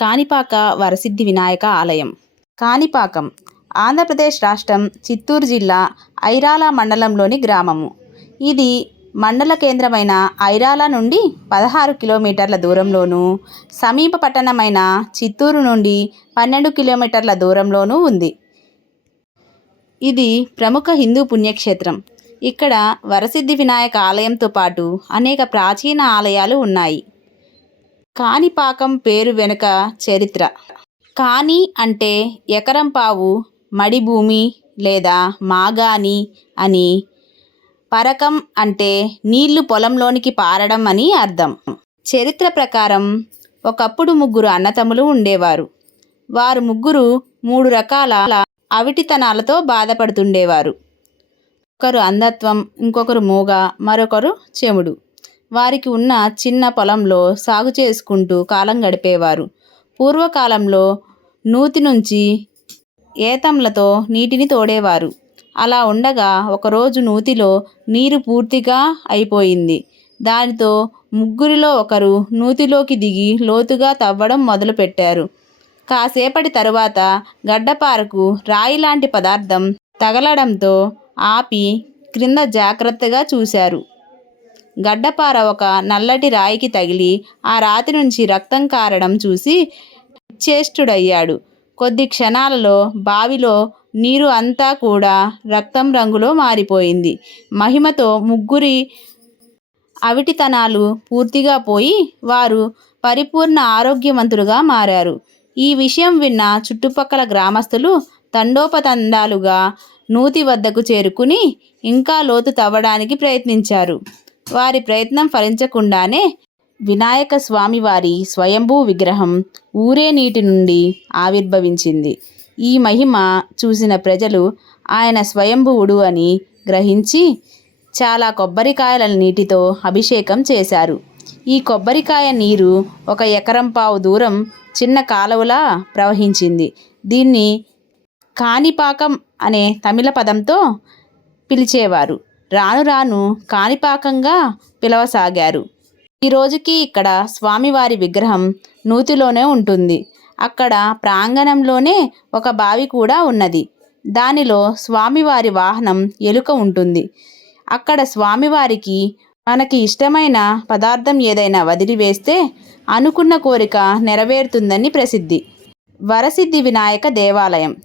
కాణిపాక వరసిద్ధి వినాయక ఆలయం. కాణిపాకం ఆంధ్రప్రదేశ్ రాష్ట్రం చిత్తూరు జిల్లా ఐరాల మండలంలోని గ్రామము. ఇది మండల కేంద్రమైన ఐరాల నుండి పదహారు కిలోమీటర్ల దూరంలోను సమీప పట్టణమైన చిత్తూరు నుండి పన్నెండు కిలోమీటర్ల దూరంలోనూ ఉంది. ఇది ప్రముఖ హిందూ పుణ్యక్షేత్రం. ఇక్కడ వరసిద్ధి వినాయక ఆలయంతో పాటు అనేక ప్రాచీన ఆలయాలు ఉన్నాయి. కాణిపాకం పేరు వెనుక చరిత్ర. కాణి అంటే ఎకరం పావు మడి భూమి లేదా మాగాణి అని. పరకం అంటే నీళ్ళు పొలంలోనికి పారడం అని అర్థం. చరిత్ర ప్రకారం ఒకప్పుడు ముగ్గురు అన్నతమ్ములు ఉండేవారు. వారు ముగ్గురు మూడు రకాల అవిటితనాలతో బాధపడుతుండేవారు. ఒకరు అంధత్వం ఇంకొకరు మూగ మరొకరు చెముడు. వారికి ఉన్న చిన్న పొలంలో సాగు చేసుకుంటూ కాలం గడిపేవారు. పూర్వకాలంలో నూతి నుంచి ఏతంలతో నీటిని తోడేవారు. అలా ఉండగా ఒకరోజు నూతిలో నీరు పూర్తిగా అయిపోయింది. దానితో ముగ్గురిలో ఒకరు నూతిలోకి దిగి లోతుగా తవ్వడం మొదలుపెట్టారు. కాసేపటి తరువాత గడ్డపారకు రాయి లాంటి పదార్థం తగలడంతో ఆపి క్రింద జాగ్రత్తగా చూశారు. గడ్డపార ఒక నల్లటి రాయికి తగిలి ఆ రాతి నుంచి రక్తం కారడం చూసి చేష్టుడయ్యాడు. కొద్ది క్షణాలలో బావిలో నీరు అంతా కూడా రక్తం రంగులో మారిపోయింది. మహిమతో ముగ్గురి అవిటితనాలు పూర్తిగా పోయి వారు పరిపూర్ణ ఆరోగ్యవంతులుగా మారారు. ఈ విషయం విన్న చుట్టుపక్కల గ్రామస్తులు తండోపతండాలుగా నూతి వద్దకు చేరుకుని ఇంకా లోతు తవ్వడానికి ప్రయత్నించారు. వారి ప్రయత్నం ఫలించకుండానే వినాయక స్వామి వారి స్వయంభూ విగ్రహం ఊరే నీటి నుండి ఆవిర్భవించింది. ఈ మహిమ చూసిన ప్రజలు ఆయన స్వయంభువుడు అని గ్రహించి చాలా కొబ్బరికాయల నీటితో అభిషేకం చేశారు. ఈ కొబ్బరికాయ నీరు ఒక ఎకరం పావు దూరం చిన్న కాలువలా ప్రవహించింది. దీన్ని కాణిపాకం అనే తమిళ పదంతో పిలిచేవారు. రాను రాను కాణిపాకంగా పిలవసాగారు. ఈ రోజుకి ఇక్కడ స్వామివారి విగ్రహం నూతిలోనే ఉంటుంది. అక్కడ ప్రాంగణంలోనే ఒక బావి కూడా ఉన్నది. దానిలో స్వామివారి వాహనం ఎలుక ఉంటుంది. అక్కడ స్వామివారికి మనకి ఇష్టమైన పదార్థం ఏదైనా వదిలివేస్తే అనుకున్న కోరిక నెరవేరుతుందని ప్రసిద్ధి. వరసిద్ధి వినాయక దేవాలయం.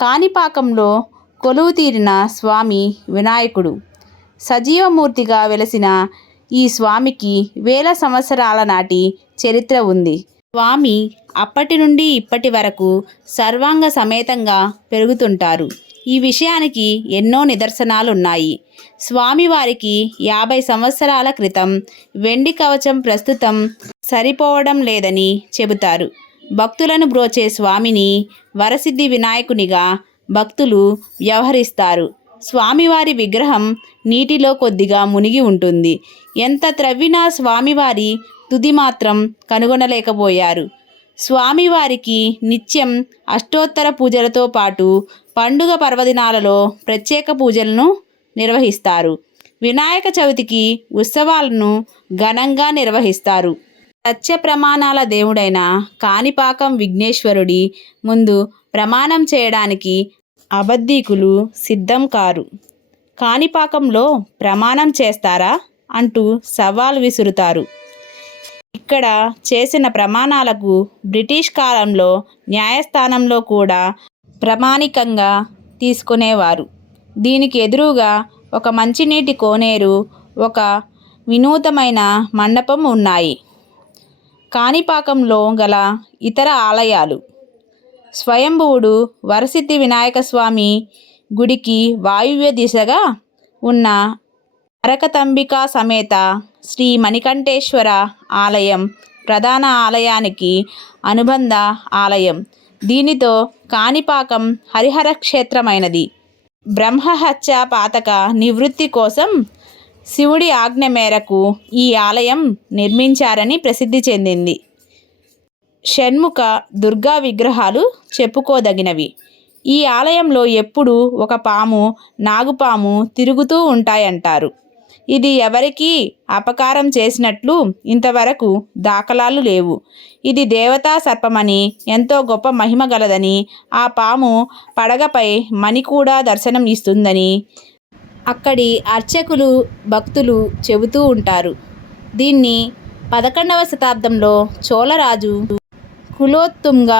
కాణిపాకంలో కొలువు తీరిన స్వామి వినాయకుడు. సజీవమూర్తిగా వెలసిన ఈ స్వామికి వేల సంవత్సరాల నాటి చరిత్ర ఉంది. స్వామి అప్పటి నుండి ఇప్పటి వరకు సర్వాంగ సమేతంగా పెరుగుతుంటారు. ఈ విషయానికి ఎన్నో నిదర్శనాలు ఉన్నాయి స్వామివారికి యాభై సంవత్సరాల క్రితం వెండి కవచం ప్రస్తుతం సరిపోవడం లేదని చెబుతారు. భక్తులను బ్రోచే స్వామిని వరసిద్ధి వినాయకునిగా భక్తులు వ్యవహరిస్తారు. స్వామివారి విగ్రహం నీటిలో కొద్దిగా మునిగి ఉంటుంది. ఎంత త్రవ్వినా స్వామివారి తుది మాత్రం కనుగొనలేకపోయారు. స్వామివారికి నిత్యం అష్టోత్తర పూజలతో పాటు పండుగ పర్వదినాలలో ప్రత్యేక పూజలను నిర్వహిస్తారు. వినాయక చవితికి ఉత్సవాలను ఘనంగా నిర్వహిస్తారు. సత్య ప్రమాణాల దేవుడైన కాణిపాకం విఘ్నేశ్వరుడి ముందు ప్రమాణం చేయడానికి అబద్ధీకులు సిద్ధం కారు. కాణిపాకంలో ప్రమాణం చేస్తారా? అంటూ సవాల్ విసురుతారు. ఇక్కడ చేసిన ప్రమాణాలకు బ్రిటిష్ కాలంలో న్యాయస్థానంలో కూడా ప్రామాణికంగా తీసుకునేవారు. దీనికి ఎదురుగా ఒక మంచినీటి కోనేరు ఒక వినూతమైన మండపం ఉన్నాయి. కాణిపాకంలో గల ఇతర ఆలయాలు స్వయంభువుడు వరసిద్ధి వినాయక స్వామి గుడికి వాయువ్య దిశగా ఉన్న అరకతంబిక సమేత శ్రీ మణికంఠేశ్వర ఆలయం ప్రధాన ఆలయానికి అనుబంధ ఆలయం. దీనితో కాణిపాకం హరిహర క్షేత్రమైనది. బ్రహ్మహత్య పాతక నివృత్తి కోసం శివుడి ఆజ్ఞ మేరకు ఈ ఆలయం నిర్మించారని ప్రసిద్ధి చెందింది. షణ్ముఖ దుర్గా విగ్రహాలు చెప్పుకోదగినవి. ఈ ఆలయంలో ఎప్పుడూ ఒక పాము నాగుపాము తిరుగుతూ ఉంటాయంటారు. ఇది ఎవరికీ అపకారం చేసినట్లు ఇంతవరకు దాఖలాలు లేవు. ఇది దేవతా సర్పమని ఎంతో గొప్ప మహిమ గలదని ఆ పాము పడగపై మణి కూడా దర్శనం ఇస్తుందని అక్కడి అర్చకులు భక్తులు చెబుతూ ఉంటారు. దీన్ని పదకొండవ శతాబ్దంలో చోళరాజు కులోత్తుంగ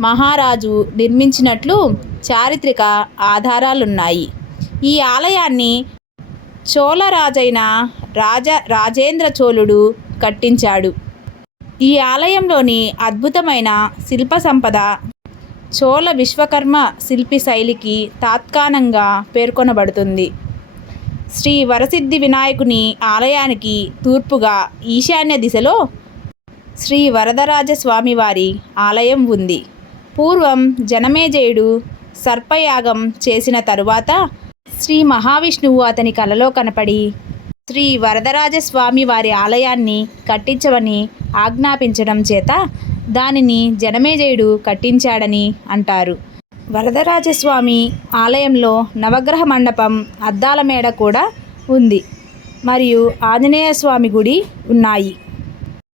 మహారాజు నిర్మించినట్లు చారిత్రక ఆధారాలున్నాయి. ఈ ఆలయాన్ని చోళరాజైన రాజ రాజేంద్ర చోళుడు కట్టించాడు. ఈ ఆలయంలోని అద్భుతమైన శిల్ప సంపద చోళ విశ్వకర్మ శిల్పి శైలికి తాత్కాణంగా పేర్కొనబడుతుంది. శ్రీ వరసిద్ధి వినాయకుని ఆలయానికి తూర్పుగా ఈశాన్య దిశలో శ్రీ వరదరాజ స్వామివారి ఆలయం ఉంది. పూర్వం జనమేజయుడు సర్పయాగం చేసిన తరువాత శ్రీ మహావిష్ణువు అతని కలలో కనపడి శ్రీ వరదరాజస్వామి వారి ఆలయాన్ని కట్టించమని ఆజ్ఞాపించడం చేత దానిని జనమేజయుడు కట్టించాడని అంటారు. వరదరాజస్వామి ఆలయంలో నవగ్రహ మండపం అద్దాల మేడ కూడా ఉంది. మరియు ఆంజనేయ స్వామి గుడి ఉన్నాయి.